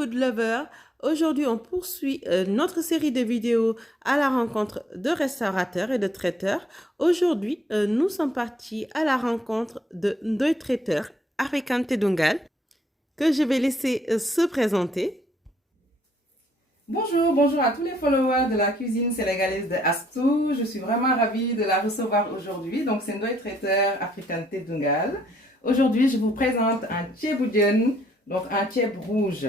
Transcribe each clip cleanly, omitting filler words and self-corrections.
food lover. Aujourd'hui, on poursuit notre série de vidéos à la rencontre de restaurateurs et de traiteurs. Aujourd'hui, nous sommes partis à la rencontre de deux traiteurs, Afrikante Dungal, que je vais laisser se présenter. Bonjour, bonjour à tous les followers de la cuisine sénégalaise de Astou. Je suis vraiment ravie de la recevoir aujourd'hui. Donc, c'est Ndoye Traiteur Afrikante Dungal. Aujourd'hui, je vous présente un tchéboudienne, donc un tchèb rouge.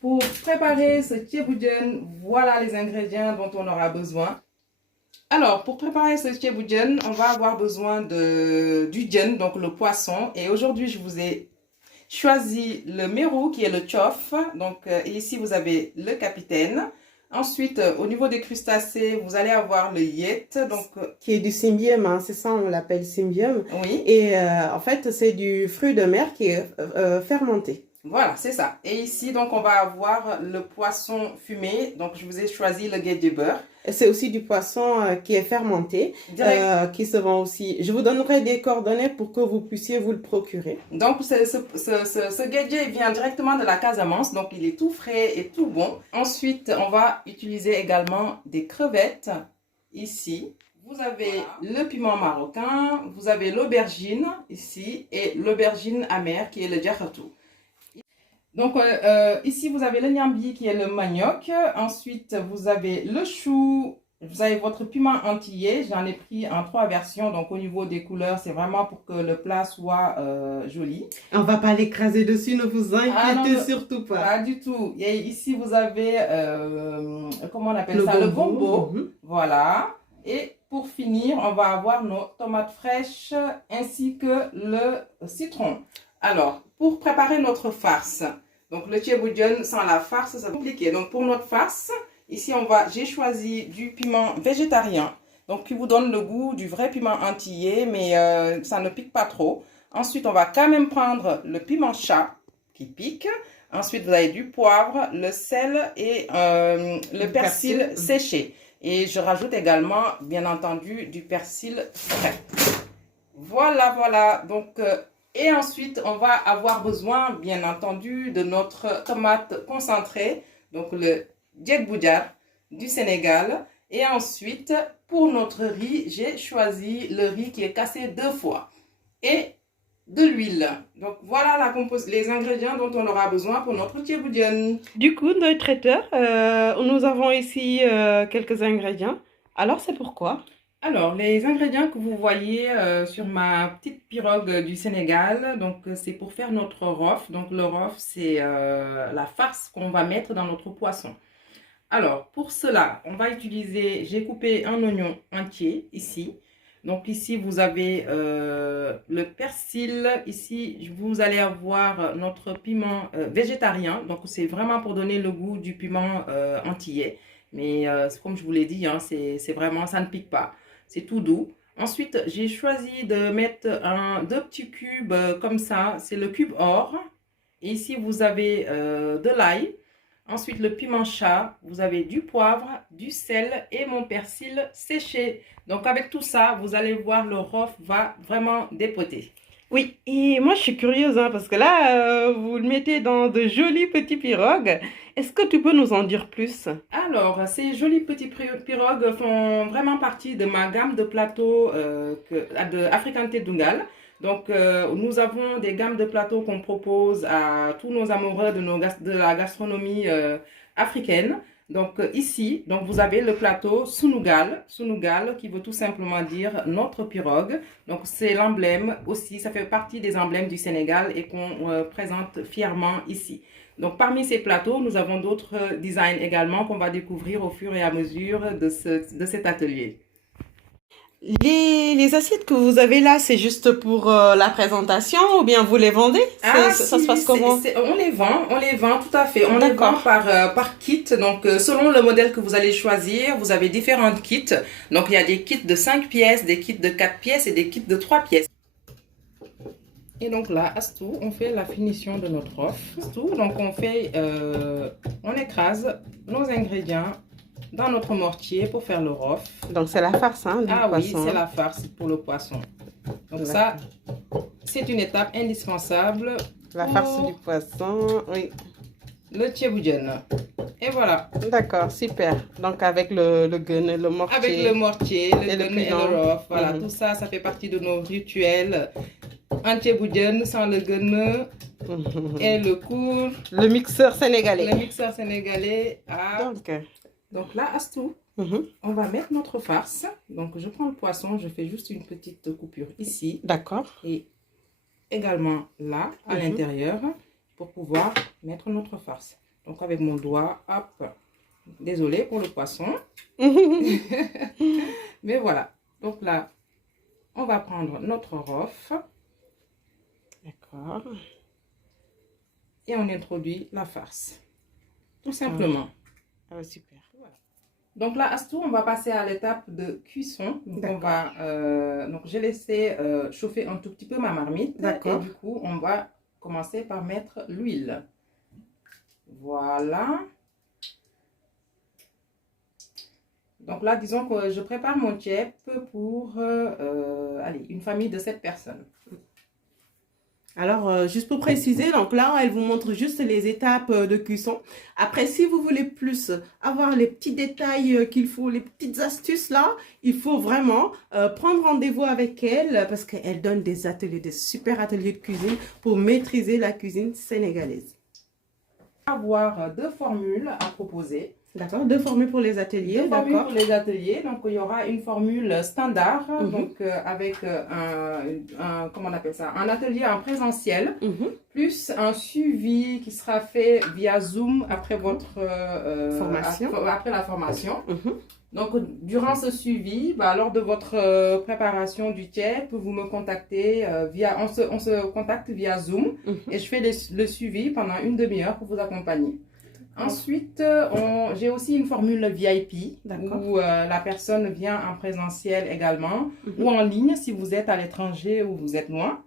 Pour préparer ce tchéboudienne, voilà les ingrédients dont on aura besoin. Alors, pour préparer ce tchéboudienne, on va avoir besoin du djen, donc le poisson. Et aujourd'hui, je vous ai choisi le mérou qui est le tchof. Donc ici, vous avez le capitaine. Ensuite, au niveau des crustacés, vous allez avoir le yet. Donc, qui est du cymbium, hein, c'est ça, on l'appelle cymbium. Oui. Et en fait, c'est du fruit de mer qui est fermenté. Voilà, c'est ça. Et ici, donc, on va avoir le poisson fumé. Donc, je vous ai choisi le guet du beurre. C'est aussi du poisson qui est fermenté, qui se vend aussi. Je vous donnerai des coordonnées pour que vous puissiez vous le procurer. Donc, ce guédier vient directement de la Casamance. Donc, il est tout frais et tout bon. Ensuite, on va utiliser également des crevettes ici. Vous avez le piment marocain, vous avez l'aubergine ici et l'aubergine amère qui est le djahatou. Donc, ici, vous avez le nyambi qui est le manioc. Ensuite, vous avez le chou. Vous avez votre piment antillais. J'en ai pris en 3 versions. Donc, au niveau des couleurs, c'est vraiment pour que le plat soit joli. On va pas l'écraser dessus, ne vous inquiétez surtout pas. Pas du tout. Et ici, vous avez, comment on appelle ça? Le gombo. Voilà. Et pour finir, on va avoir nos tomates fraîches ainsi que le citron. Alors, pour préparer notre farce, donc le tchéboudienne sans la farce, c'est compliqué. Donc pour notre farce, ici j'ai choisi du piment végétarien, donc qui vous donne le goût du vrai piment antillais, mais ça ne pique pas trop. Ensuite, on va quand même prendre le piment chat qui pique. Ensuite, vous avez du poivre, le sel et le persil séché. Et je rajoute également, bien entendu, du persil frais. Voilà, voilà. Donc, et ensuite, on va avoir besoin, bien entendu, de notre tomate concentrée, donc le djek boudjar du Sénégal. Et ensuite, pour notre riz, j'ai choisi le riz qui est cassé 2 fois. Et de l'huile. Donc, voilà les ingrédients dont on aura besoin pour notre tchéboudienne. Du coup, Ndoye Traiteur, nous avons ici quelques ingrédients. Alors, c'est pourquoi? Alors, les ingrédients que vous voyez sur ma petite pirogue du Sénégal, donc c'est pour faire notre rof. Donc le rof, c'est la farce qu'on va mettre dans notre poisson. Alors, pour cela, on va utiliser, j'ai coupé un oignon entier ici. Donc ici, vous avez le persil. Ici, vous allez avoir notre piment végétarien. Donc c'est vraiment pour donner le goût du piment antillais. Mais comme je vous l'ai dit, hein, c'est vraiment, ça ne pique pas. C'est tout doux. Ensuite, j'ai choisi de mettre 2 petits cubes comme ça. C'est le cube or. Et ici, vous avez de l'ail. Ensuite, le piment chat. Vous avez du poivre, du sel et mon persil séché. Donc, avec tout ça, vous allez voir, le rof va vraiment dépoter. Oui, et moi je suis curieuse hein, parce que là, vous le mettez dans de jolis petits pirogues. Est-ce que tu peux nous en dire plus? Alors, ces jolis petits pirogues font vraiment partie de ma gamme de plateaux de Afrikante Dungal. Donc, nous avons des gammes de plateaux qu'on propose à tous nos amoureux de la gastronomie africaine. Donc, ici, donc, vous avez le plateau Sunugal qui veut tout simplement dire notre pirogue. Donc, c'est l'emblème aussi, ça fait partie des emblèmes du Sénégal et qu'on présente fièrement ici. Donc, parmi ces plateaux, nous avons d'autres designs également qu'on va découvrir au fur et à mesure de cet atelier. Les assiettes que vous avez là, c'est juste pour la présentation ou bien vous les vendez? Ça se passe comment? On les vend tout à fait. On les vend par kit. Donc, selon le modèle que vous allez choisir, vous avez différentes kits. Donc, il y a des kits de 5 pièces, des kits de 4 pièces et des kits de 3 pièces. Et donc là, Astou, on fait la finition de notre offre. Donc, on écrase nos ingrédients dans notre mortier pour faire le rof. Donc c'est la farce hein, du poisson. Oui, c'est la farce pour le poisson. Donc ça, c'est une étape indispensable. La farce du poisson, oui. le tchéboudienne. Et voilà. D'accord, super. Donc avec le gun, le mortier. Avec le mortier, le gun et le rough. Voilà, tout ça, ça fait partie de nos rituels. Un tchéboudienne sans le gun et le cours. Le mixeur sénégalais. Le mixeur sénégalais. Ah. Donc là, Astou, on va mettre notre farce. Donc je prends le poisson, je fais juste une petite coupure ici. D'accord. Et également là, à l'intérieur, pour pouvoir mettre notre farce. Donc avec mon doigt, hop. Désolée pour le poisson. Mais voilà. Donc là, on va prendre notre rough. D'accord. Et on introduit la farce. Tout simplement. Ah, super. Voilà. Donc là, Astou, on va passer à l'étape de cuisson. Donc, donc j'ai laissé chauffer un tout petit peu ma marmite. D'accord. Et du coup, on va commencer par mettre l'huile. Voilà. Donc là, disons que je prépare mon tchèp pour allez, une famille de 7 personnes. Alors, juste pour préciser, donc là, elle vous montre juste les étapes de cuisson. Après, si vous voulez plus avoir les petits détails qu'il faut, les petites astuces là, il faut vraiment prendre rendez-vous avec elle parce qu'elle donne des ateliers, des super ateliers de cuisine pour maîtriser la cuisine sénégalaise. On va avoir 2 formules à proposer. D'accord, 2 formules pour les ateliers. 2 formules pour les ateliers. Donc, il y aura une formule standard, donc avec comment on appelle ça, un atelier en présentiel, plus un suivi qui sera fait via Zoom après votre formation. Après la formation. Donc, durant ce suivi, lors de votre préparation du tchèp, vous me contactez on se contacte via Zoom et je fais le suivi pendant une demi-heure pour vous accompagner. Ensuite, j'ai aussi une formule VIP où la personne vient en présentiel également ou en ligne si vous êtes à l'étranger ou vous êtes loin.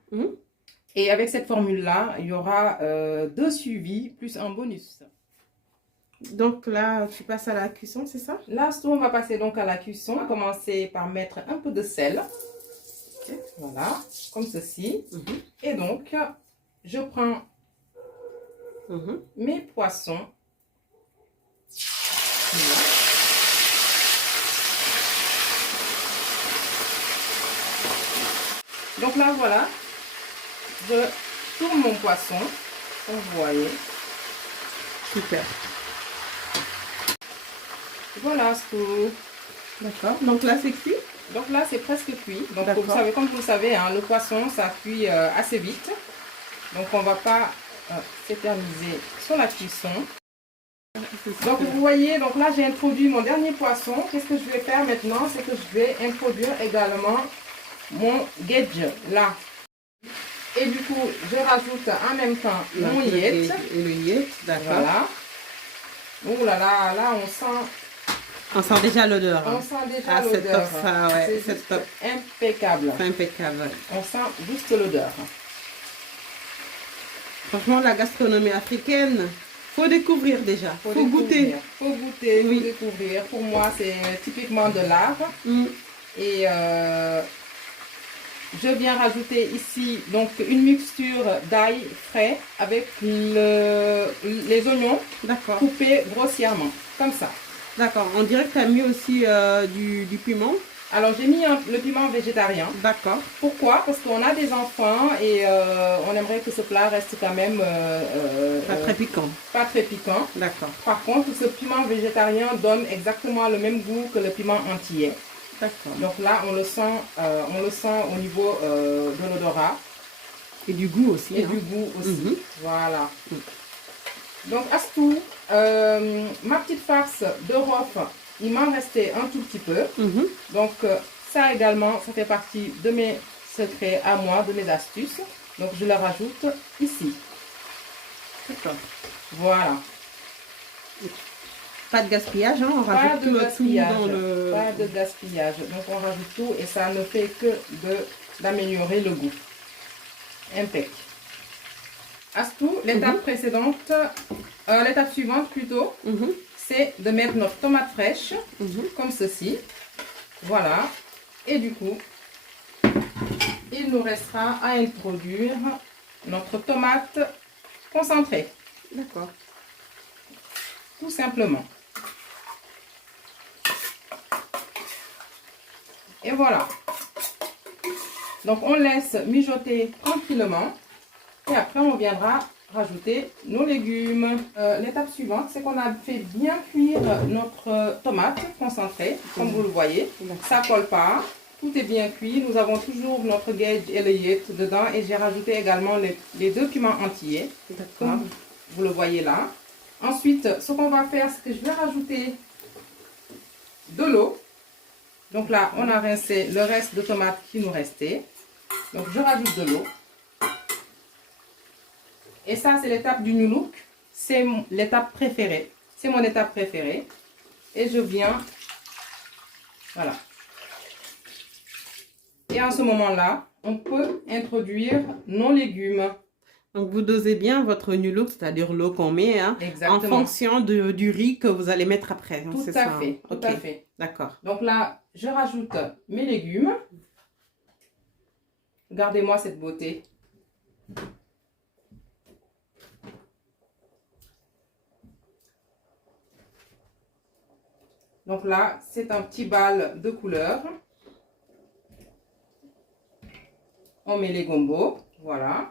Et avec cette formule-là, il y aura 2 suivis plus un bonus. Donc là, tu passes à la cuisson, c'est ça? Là, on va passer donc à la cuisson. On va commencer par mettre un peu de sel. Voilà, comme ceci. Et donc, je prends mes poissons. Donc là, voilà, je tourne mon poisson, comme vous voyez. Super. Voilà, c'est tout. D'accord. Donc là, c'est cuit? Donc là, c'est presque cuit. Donc, vous savez, comme vous le savez, hein, le poisson, ça cuit assez vite. Donc, on ne va pas s'éterniser sur la cuisson. Donc vous voyez, donc là j'ai introduit mon dernier poisson. Qu'est-ce que je vais faire maintenant? C'est que je vais introduire également mon gedge là. Et du coup, je rajoute en même temps mon yet. Et le yet, d'accord. Voilà. Ouh là là, là on sent... On sent déjà l'odeur. On sent déjà l'odeur. C'est top. Impeccable. C'est impeccable. On sent juste l'odeur. Franchement, la gastronomie africaine, faut découvrir déjà. Faut goûter. Faut goûter, faut découvrir. Pour moi, c'est typiquement de l'art. Et je viens rajouter ici donc une mixture d'ail frais avec les oignons coupés grossièrement, comme ça. D'accord. On dirait que tu as mis aussi du piment. Alors, j'ai mis le piment végétarien. D'accord. Pourquoi? Parce qu'on a des enfants et on aimerait que ce plat reste quand même... pas très piquant. Pas très piquant. D'accord. Par contre, ce piment végétarien donne exactement le même goût que le piment antillais. D'accord. Donc là, on le sent au niveau de l'odorat. Et du goût aussi. Et du goût aussi. Voilà. Donc, Astou, ma petite farce de rof, il m'en restait un tout petit peu. Donc, ça également, ça fait partie de mes secrets à moi, de mes astuces. Donc, je le rajoute ici. D'accord. Voilà. Pas de gaspillage, hein, on rajoute tout dans le... Pas de gaspillage. Donc, on rajoute tout et ça ne fait que d'améliorer le goût. Impec. Astou, l'étape précédente, l'étape suivante plutôt, c'est de mettre notre tomate fraîche, comme ceci. Voilà. Et du coup, il nous restera à introduire notre tomate concentrée. D'accord. tout simplement. Et voilà. Donc on laisse mijoter tranquillement et après on viendra rajouter nos légumes. L'étape suivante, c'est qu'on a fait bien cuire notre tomate concentrée, comme vous le voyez. Ça ne colle pas, tout est bien cuit. Nous avons toujours notre gage et le yet dedans et j'ai rajouté également les 2 piments entiers, comme vous le voyez là. Ensuite, ce qu'on va faire, c'est que je vais rajouter de l'eau. Donc là, on a rincé le reste de tomates qui nous restait. Donc je rajoute de l'eau. Et ça, c'est l'étape du new look. C'est l'étape préférée. C'est mon étape préférée. Et je viens, voilà. Et en ce moment-là, on peut introduire nos légumes. Donc, vous dosez bien votre new look, c'est-à-dire l'eau qu'on met, hein, en fonction du riz que vous allez mettre après. Tout à fait, tout à fait. D'accord. Donc là, je rajoute mes légumes. Regardez-moi cette beauté. Donc là, c'est un petit bal de couleur. On met les gombos, voilà.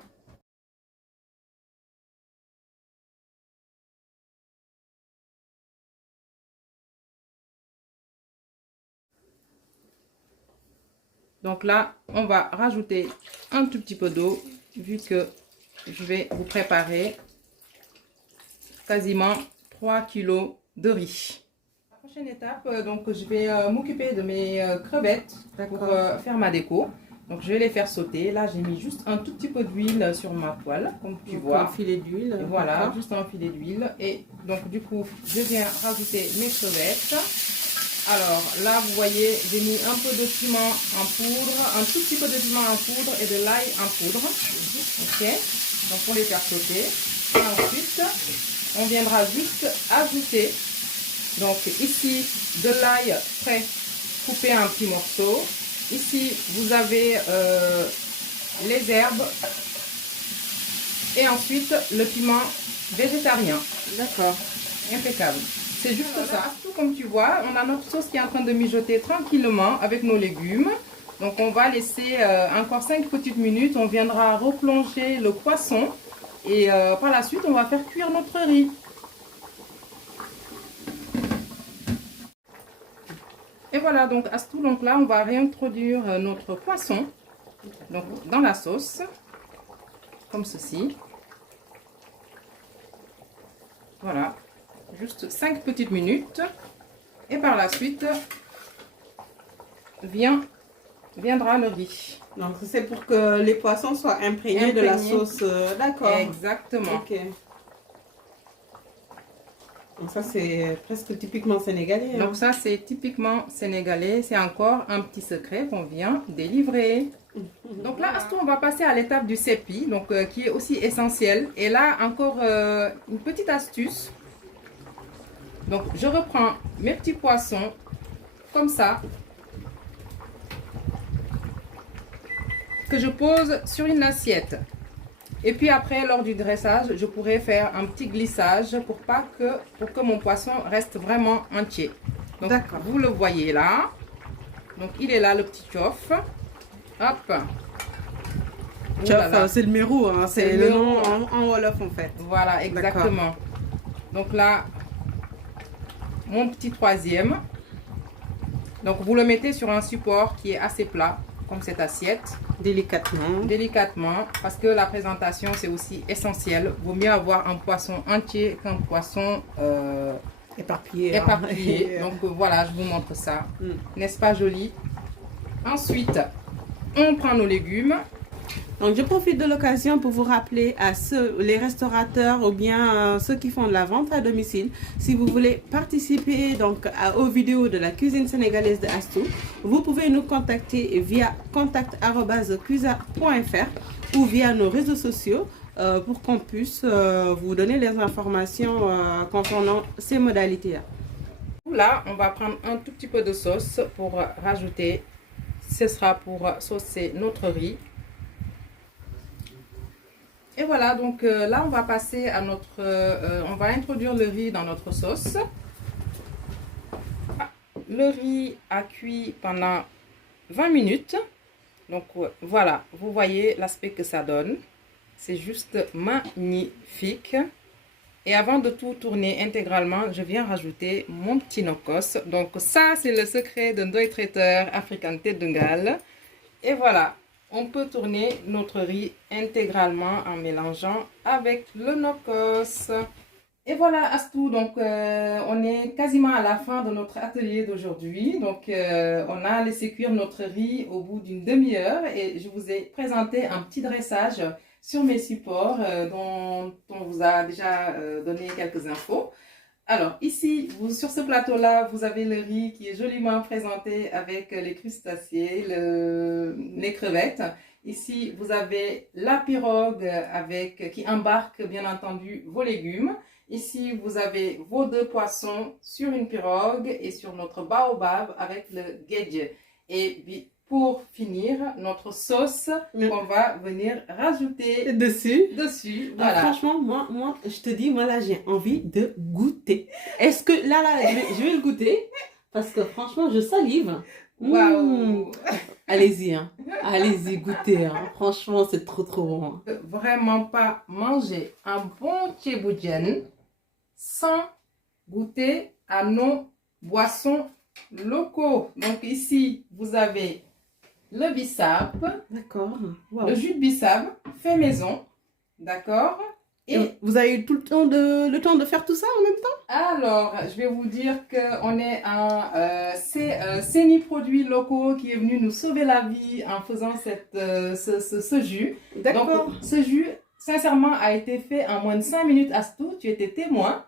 Donc là, on va rajouter un tout petit peu d'eau, vu que je vais vous préparer quasiment 3 kg de riz. La prochaine étape, donc je vais m'occuper de mes crevettes pour faire ma déco. Donc je vais les faire sauter. Là, j'ai mis juste un tout petit peu d'huile sur ma poêle, comme tu vois. Un filet d'huile. Voilà, juste un filet d'huile. Et donc du coup, je viens rajouter mes crevettes. Alors là, vous voyez, j'ai mis un peu de piment en poudre, un tout petit peu de piment en poudre et de l'ail en poudre. Ok, donc pour les faire sauter. Et ensuite, on viendra juste ajouter, donc ici, de l'ail frais coupé en petits morceaux. Ici, vous avez les herbes et ensuite le piment végétarien. D'accord. Impeccable. C'est juste ça. Tout comme tu vois, on a notre sauce qui est en train de mijoter tranquillement avec nos légumes. Donc on va laisser encore 5 petites minutes. On viendra replonger le poisson. Et par la suite, on va faire cuire notre riz. Et voilà, donc à ce donc là, on va réintroduire notre poisson donc, dans la sauce. Comme ceci. Voilà. Juste 5 petites minutes. Et par la suite, viendra le riz. Donc, c'est pour que les poissons soient imprégnés de la sauce. D'accord. Exactement. Ok. Donc, ça, c'est presque typiquement sénégalais. Donc, ça, c'est typiquement sénégalais. C'est encore un petit secret qu'on vient délivrer. Donc là, Astou, on va passer à l'étape du sépi, donc qui est aussi essentiel. Et là, encore une petite astuce. Donc, je reprends mes petits poissons comme ça, que je pose sur une assiette. Et puis après, lors du dressage, je pourrais faire un petit glissage pour que mon poisson reste vraiment entier. Donc, vous le voyez là. Donc, il est là, le petit chof. Hop. Chof, c'est le mérou, hein, c'est le nom en wolof en fait. Voilà, exactement. Donc là, mon petit troisième. Donc vous le mettez sur un support qui est assez plat, comme cette assiette. Délicatement. Délicatement, parce que la présentation c'est aussi essentiel. Vaut mieux avoir un poisson entier qu'un poisson éparpillé. Donc voilà, je vous montre ça. N'est-ce pas joli? Ensuite, on prend nos légumes. Donc, je profite de l'occasion pour vous rappeler à les restaurateurs ou bien ceux qui font de la vente à domicile, si vous voulez participer donc aux vidéos de la cuisine sénégalaise de Astou, vous pouvez nous contacter via contact@cuisa.fr ou via nos réseaux sociaux pour qu'on puisse vous donner les informations concernant ces modalités-là. Là, on va prendre un tout petit peu de sauce pour rajouter. Ce sera pour saucer notre riz. Et voilà, donc là, on va passer à on va introduire le riz dans notre sauce. Le riz a cuit pendant 20 minutes. Donc voilà, vous voyez l'aspect que ça donne. C'est juste magnifique. Et avant de tout tourner intégralement, je viens rajouter mon petit nokos. Donc ça, c'est le secret de Ndoye Traiteur African Tedungal. Et voilà, on peut tourner notre riz intégralement en mélangeant avec le nokos. Et voilà, Astou, donc on est quasiment à la fin de notre atelier d'aujourd'hui. Donc on a laissé cuire notre riz au bout d'une demi-heure et je vous ai présenté un petit dressage sur mes supports dont on vous a déjà donné quelques infos. Alors ici, sur ce plateau-là, vous avez le riz qui est joliment présenté avec les crustacés, les crevettes. Ici, vous avez la pirogue qui embarque bien entendu vos légumes. Ici, vous avez vos 2 poissons sur une pirogue et sur notre baobab avec le gedje. Et pour finir, notre sauce qu'on va venir rajouter dessus. Voilà. Franchement, moi, je te dis, moi là, j'ai envie de goûter. Est-ce que là, je vais le goûter parce que franchement, je salive. Waouh! Allez-y, hein. Allez-y, goûtez. Hein. Franchement, c'est trop bon. Vraiment pas manger un bon tchéboudienne sans goûter à nos boissons locaux. Donc ici, vous avez le bissap. D'accord. Wow. Le jus de bissap fait maison. D'accord. Et vous avez eu tout le temps de faire tout ça en même temps? Alors, je vais vous dire qu'on est un CENI produits locaux qui est venu nous sauver la vie en faisant ce jus. D'accord. Donc, ce jus, sincèrement, a été fait en moins de 5 minutes. Astou, tu étais témoin.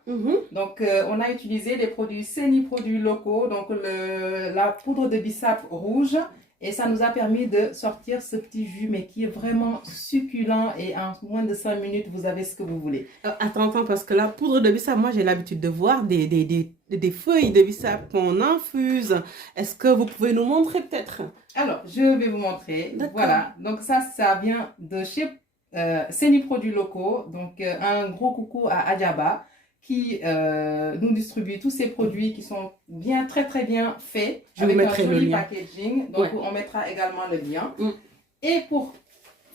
Donc, on a utilisé les produits CENI produits locaux, donc la poudre de bissap rouge. Et ça nous a permis de sortir ce petit jus, mais qui est vraiment succulent. Et en moins de 5 minutes, vous avez ce que vous voulez. Attends, parce que la poudre de bissap, moi, j'ai l'habitude de voir des feuilles de bissap qu'on infuse. Est-ce que vous pouvez nous montrer peut-être? Alors, je vais vous montrer. Voilà. Donc ça vient de chez CENI Produits Locaux. Donc, un gros coucou à Adjaba, qui nous distribue tous ces produits qui sont très bien faits. Je vous mettrai un joli le lien. Packaging. Donc, on mettra également le lien. Et pour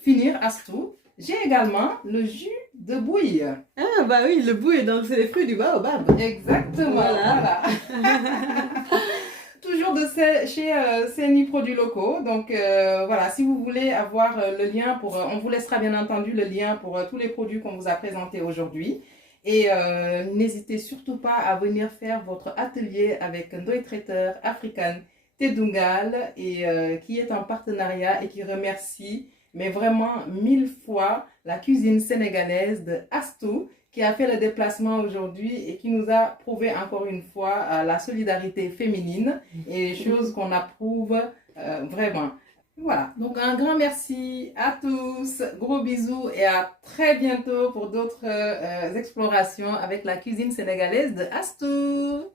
finir, Astou, j'ai également le jus de bouille. Ah, bah oui, le bouille, donc c'est les fruits du baobab. Exactement. Voilà. Toujours chez CENI Produits Locaux. Donc, voilà, si vous voulez avoir le lien on vous laissera bien entendu le lien pour tous les produits qu'on vous a présentés aujourd'hui. Et n'hésitez surtout pas à venir faire votre atelier avec Ndoye Traiteur African Tedungal et qui est en partenariat et qui remercie, mais vraiment 1000 fois, la cuisine sénégalaise de Astou qui a fait le déplacement aujourd'hui et qui nous a prouvé encore une fois la solidarité féminine et chose qu'on approuve vraiment. Voilà, donc un grand merci à tous, gros bisous et à très bientôt pour d'autres explorations avec la cuisine sénégalaise de Astou.